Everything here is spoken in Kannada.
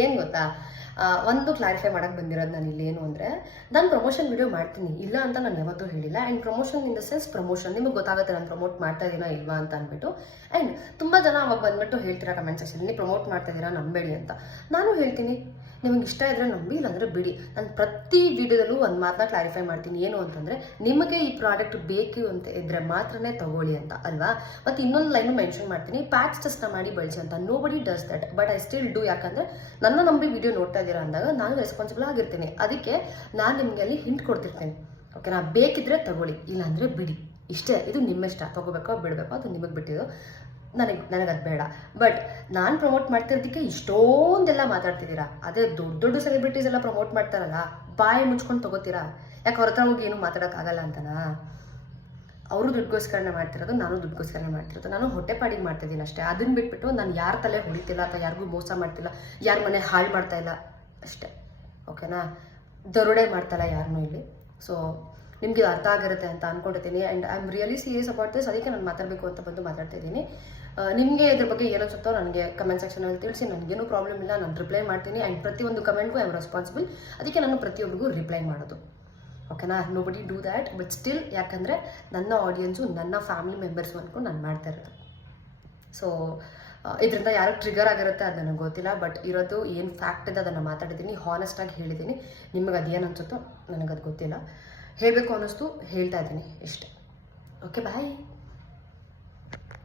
ಏನು ಗೊತ್ತಾ, ಒಂದು ಕ್ಲಾರಿಫೈ ಮಾಡಕ್ಕೆ ಬಂದಿರೋದು ನಾನು ಇಲ್ಲೇನು ಅಂದರೆ, ನಾನು ಪ್ರಮೋಷನ್ ವಿಡಿಯೋ ಮಾಡ್ತೀನಿ, ಇಲ್ಲ ಅಂತ ನಾನು ಯಾವತ್ತೂ ಹೇಳಿಲ್ಲ. And promotion in the sense promotion, ನಿಮಗೆ ಗೊತ್ತಾಗುತ್ತೆ ನಾನು ಪ್ರಮೋಟ್ ಮಾಡ್ತಾ ಇದ್ದೀನಾ ಇಲ್ವಾ ಅಂತ ಅಂದ್ಬಿಟ್ಟು. ಆ್ಯಂಡ್ ತುಂಬ ಜನ ಅವಾಗ ಬಂದ್ಬಿಟ್ಟು ಹೇಳ್ತೀರಾ ಕಮೆಂಟ್ ಸೆಕ್ಷನ್, ನೀವು ಪ್ರಮೋಟ್ ಮಾಡ್ತಾ ಇದ್ದೀರಾ ನಂಬೇಡಿ ಅಂತ. ನಾನು ಹೇಳ್ತೀನಿ, ನಿಮಗೆ ಇಷ್ಟ ಇದ್ದರೆ ನಂಬಿ, ಇಲ್ಲಾಂದರೆ ಬಿಡಿ. ನಾನು ಪ್ರತಿ ವಿಡಿಯೋದಲ್ಲೂ ಒಂದು ಮಾತನ್ನ ಕ್ಲಾರಿಫೈ ಮಾಡ್ತೀನಿ, ಏನು ಅಂತಂದರೆ ನಿಮಗೆ ಈ ಪ್ರಾಡಕ್ಟ್ ಬೇಕು ಅಂತ ಇದ್ದರೆ ಮಾತ್ರನೇ ತಗೊಳ್ಳಿ ಅಂತ ಅಲ್ವಾ. ಮತ್ತು ಇನ್ನೊಂದು ಲೈನು ಮೆನ್ಷನ್ ಮಾಡ್ತೀನಿ, ಪ್ಯಾಚ್ ಟೆಸ್ಟ್ನ ಮಾಡಿ ಬಳಸಿ ಅಂತ. ನೋ ಬಡಿ does that, but I still do. ಯಾಕಂದರೆ ನನ್ನ ನಂಬಿ ವಿಡಿಯೋ ನೋಡ್ತಾ ಇದ್ದೀರಾ ಅಂದಾಗ ನಾನು ರೆಸ್ಪಾನ್ಸಿಬಲ್ ಆಗಿರ್ತೀನಿ. ಅದಕ್ಕೆ ನಾನು ನಿಮಗೆ ಅಲ್ಲಿ ಹಿಂಟ್ ಕೊಡ್ತಿರ್ತೇನೆ, ಓಕೆನಾ. ಬೇಕಿದ್ರೆ ತಗೊಳ್ಳಿ, ಇಲ್ಲಾಂದರೆ ಬಿಡಿ, ಇಷ್ಟೇ. ಇದು ನಿಮ್ಮ ಇಷ್ಟ, ತಗೋಬೇಕೋ ಬಿಡಬೇಕೋ ಅದು ನಿಮಗೆ ಬಿಟ್ಟಿದ್ದು. ನನಗೆ ಅದು ಬೇಡ. ಬಟ್ ನಾನು ಪ್ರಮೋಟ್ ಮಾಡ್ತಿರೋದಕ್ಕೆ ಇಷ್ಟೊಂದೆಲ್ಲ ಮಾತಾಡ್ತಿದ್ದೀರಾ. ಅದೇ ದೊಡ್ಡ ದೊಡ್ಡ ಸೆಲೆಬ್ರಿಟೀಸ್ ಎಲ್ಲ ಪ್ರಮೋಟ್ ಮಾಡ್ತಾರಲ್ಲ, ಬಾಯಿ ಮುಚ್ಕೊಂಡು ತಗೋತೀರಾ. ಯಾಕೆ ಅವ್ರ ಹತ್ರ ಹೋಗಿ ಏನು ಮಾತಾಡೋಕ್ಕಾಗಲ್ಲ ಅಂತನಾ? ಅವರು ದುಡ್ಡುಗೋಸ್ಕರನೇ ಮಾಡ್ತಿರೋದು, ನಾನು ದುಡ್ಡುಗೋಸ್ಕರನೇ ಮಾಡ್ತಿರೋದು. ನಾನು ಹೊಟ್ಟೆಪಾಡಿಗೆ ಮಾಡ್ತಿದ್ದೀನಿ ಅಷ್ಟೇ. ಅದನ್ನ ಬಿಟ್ಬಿಟ್ಟು ನಾನು ಯಾರ ತಲೆ ಹೊಡಿತಿಲ್ಲ ಅಥವಾ ಯಾರಿಗೂ ಮೋಸ ಮಾಡ್ತಿಲ್ಲ, ಯಾರ ಮನೆ ಹಾಳು ಮಾಡ್ತಾ ಇಲ್ಲ ಅಷ್ಟೇ, ಓಕೆನಾ. ದರೋಡೆ ಮಾಡ್ತಾಯಿಲ್ಲ ಯಾರನ್ನೂ ಇಲ್ಲಿ. ಸೊ ನಿಮಗೆ ಅರ್ಥ ಆಗಿರುತ್ತೆ ಅಂತ ಅಂದ್ಕೊಂಡಿದ್ದೀನಿ. And I am really serious about this. ಅದಕ್ಕೆ ನಾನು ಮಾತಾಡಬೇಕು ಅಂತ ಬಂದು ಮಾತಾಡ್ತಾ ಇದ್ದೀನಿ. ನಿಮಗೆ ಇದ್ರ ಬಗ್ಗೆ ಏನು ಅನ್ಸುತ್ತೋ ನನಗೆ ಕಮೆಂಟ್ ಸೆಕ್ಷನಲ್ಲಿ ತಿಳಿಸಿ. ನನಗೇನು ಪ್ರಾಬ್ಲಮ್ ಇಲ್ಲ, ನಾನು ರಿಪ್ಲೈ ಮಾಡ್ತೀನಿ. ಆ್ಯಂಡ್ ಪ್ರತಿಯೊಂದು ಕಮೆಂಟ್ಗೂ ಐ ಆಮ್ ರೆಸ್ಪಾನ್ಸಿಬಲ್. ಅದಕ್ಕೆ ನಾನು ಪ್ರತಿಯೊಬ್ಬರಿಗೂ ರಿಪ್ಲೈ ಮಾಡೋದು, ಓಕೆನಾ. ನೋ ಬಡಿ ಡೂ ದ್ಯಾಟ್. ಬಟ್ ಸ್ಟಿಲ್, ಯಾಕಂದರೆ ನನ್ನ ಆಡಿಯನ್ಸು ನನ್ನ ಫ್ಯಾಮಿಲಿ ಮೆಂಬರ್ಸು ಅಂದ್ಕೊಂಡು ನಾನು ಮಾಡ್ತಾ ಇರೋದು. ಸೊ ಇದರಿಂದ ಯಾರು ಟ್ರಿಗರ್ ಆಗಿರುತ್ತೆ ಅದು ನನಗೆ ಗೊತ್ತಿಲ್ಲ. ಬಟ್ ಇರೋದು ಏನು ಫ್ಯಾಕ್ಟ್ ಇದೆ ಅದನ್ನು ಮಾತಾಡಿದ್ದೀನಿ, ಹಾನೆಸ್ಟಾಗಿ ಹೇಳಿದ್ದೀನಿ. ನಿಮಗೆ ಅದೇನು ಅನ್ಸುತ್ತೋ ನನಗದು ಗೊತ್ತಿಲ್ಲ. ಹೇಳಬೇಕು ಅನ್ನಿಸ್ತು, ಹೇಳ್ತಾ ಇದ್ದೀನಿ ಇಷ್ಟೇ. ಓಕೆ, ಬಾಯ್.